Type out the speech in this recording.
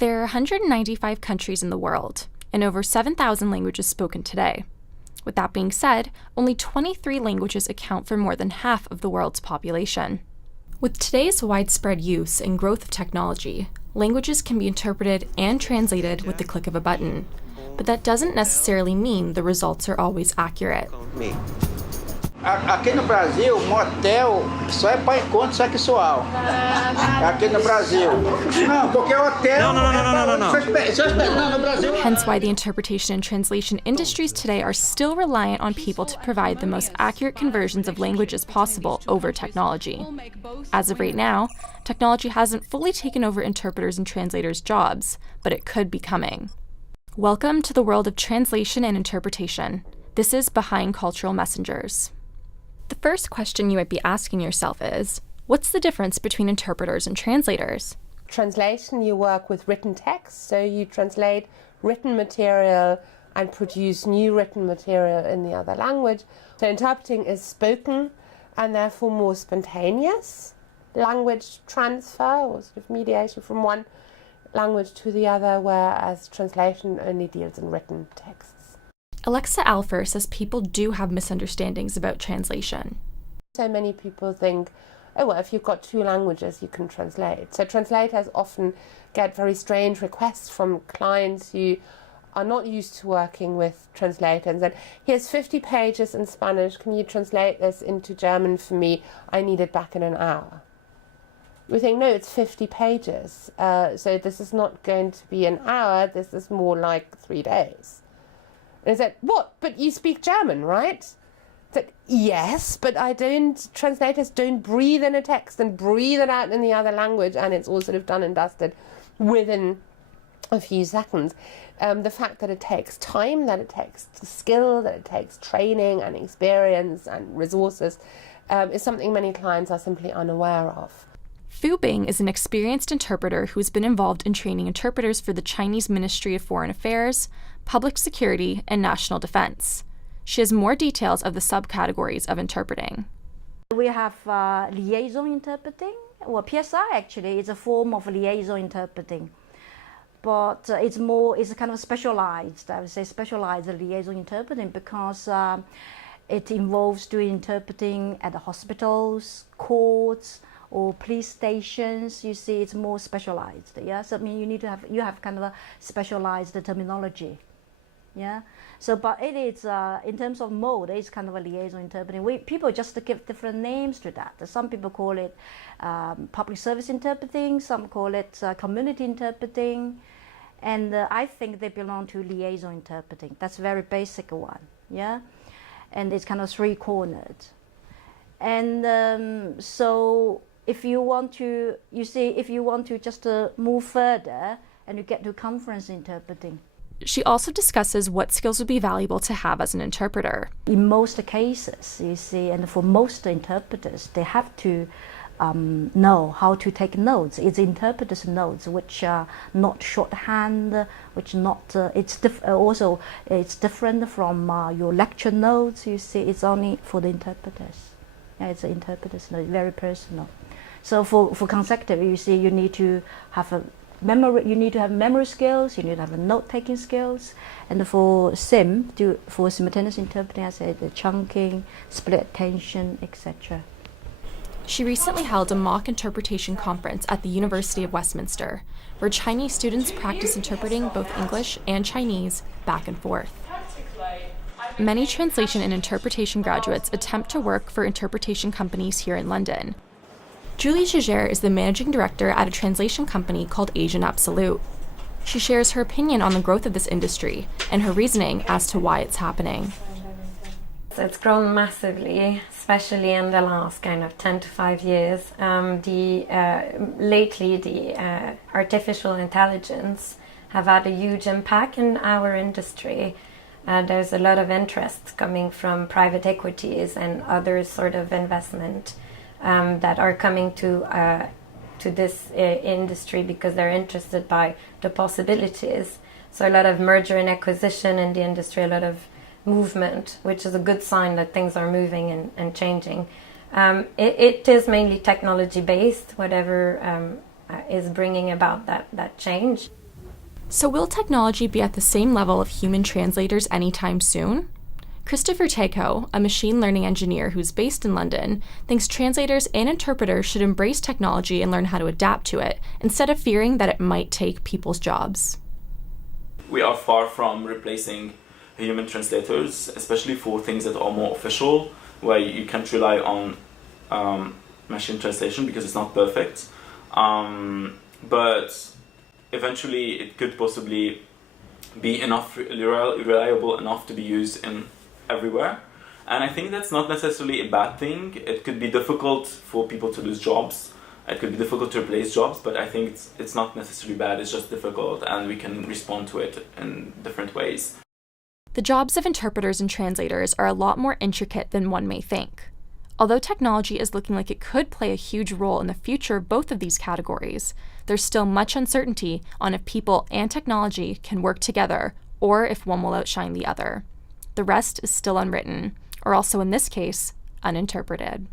There are 195 countries in the world, and over 7,000 languages spoken today. With that being said, only 23 languages account for more than half of the world's population. With today's widespread use and growth of technology, languages can be interpreted and translated with the click of a button. But that doesn't necessarily mean the results are always accurate. Aqui no Brasil, motel só é para encontro sexual. Aqui no Brasil. Não, porque hotel. No Brasil. Hence why the interpretation and translation industries today are still reliant on people to provide the most accurate conversions of languages possible over technology. As of right now, technology hasn't fully taken over interpreters and translators' jobs, but it could be coming. Welcome to the world of translation and interpretation. This is Behind Cultural Messengers. The first question you might be asking yourself is, what's the difference between interpreters and translators? Translation, you work with written text, so you translate written material and produce new written material in the other language. So interpreting is spoken and therefore more spontaneous language transfer or sort of mediation from one language to the other, whereas translation only deals in written texts. Alexa Alfer says people do have misunderstandings about translation. So many people think, oh, well, if you've got two languages, you can translate. So translators often get very strange requests from clients who are not used to working with translators. And here's 50 pages in Spanish. Can you translate this into German for me? I need it back in an hour. We think, no, it's 50 pages. So this is not going to be an hour. This is more like 3 days. And I said, what? But you speak German, right? I said, yes, but translators don't breathe in a text and breathe it out in the other language, and it's all sort of done and dusted within a few seconds. The fact that it takes time, that it takes skill, that it takes training and experience and resources is something many clients are simply unaware of. Fu Bing is an experienced interpreter who's been involved in training interpreters for the Chinese Ministry of Foreign Affairs, Public Security, and National Defense. She has more details of the subcategories of interpreting. We have liaison interpreting. Well, PSI actually is a form of liaison interpreting, but it's kind of specialized. I would say specialized liaison interpreting because it involves doing interpreting at the hospitals, courts, or police stations. You see, it's more specialized. Yeah, so I mean, you have kind of a specialized terminology. Yeah, so but it is in terms of mode, it's kind of a liaison interpreting. People just give different names to that. Some people call it public service interpreting. Some call it community interpreting, and I think they belong to liaison interpreting. That's a very basic one. Yeah, and it's kind of three-cornered, and so. If you want to just move further and you get to conference interpreting. She also discusses what skills would be valuable to have as an interpreter. In most cases, you see, and for most interpreters, they have to know how to take notes. It's interpreters' notes, which are not shorthand, which not. It's different from your lecture notes. You see, it's only for the interpreters. Yeah, it's an interpreter's note, very personal. So for consecutive, you see, you need to have memory skills, you need to have note-taking skills, and for simultaneous interpreting, I say the chunking, split attention, etc. She recently held a mock interpretation conference at the University of Westminster, where Chinese students practice interpreting both English and Chinese back and forth. Many translation and interpretation graduates attempt to work for interpretation companies here in London. Julie Jager is the managing director at a translation company called Asian Absolute. She shares her opinion on the growth of this industry and her reasoning as to why it's happening. So it's grown massively, especially in the last kind of 10 to 5 years. Lately, the artificial intelligence have had a huge impact in our industry. There's a lot of interest coming from private equities and other sort of investment that are coming to this industry because they're interested by the possibilities. So a lot of merger and acquisition in the industry, a lot of movement, which is a good sign that things are moving and changing. It is mainly technology based, whatever is bringing about that change. So will technology be at the same level of human translators anytime soon? Christopher Taco, a machine learning engineer who's based in London, thinks translators and interpreters should embrace technology and learn how to adapt to it, instead of fearing that it might take people's jobs. We are far from replacing human translators, especially for things that are more official, where you can't rely on machine translation because it's not perfect. But eventually it could possibly be enough reliable enough to be used in everywhere. And I think that's not necessarily a bad thing. It could be difficult for people to lose jobs. It could be difficult to replace jobs, but I think it's not necessarily bad, it's just difficult, and we can respond to it in different ways. The jobs of interpreters and translators are a lot more intricate than one may think. Although technology is looking like it could play a huge role in the future of both of these categories, there's still much uncertainty on if people and technology can work together, or if one will outshine the other. The rest is still unwritten, or also in this case, uninterpreted.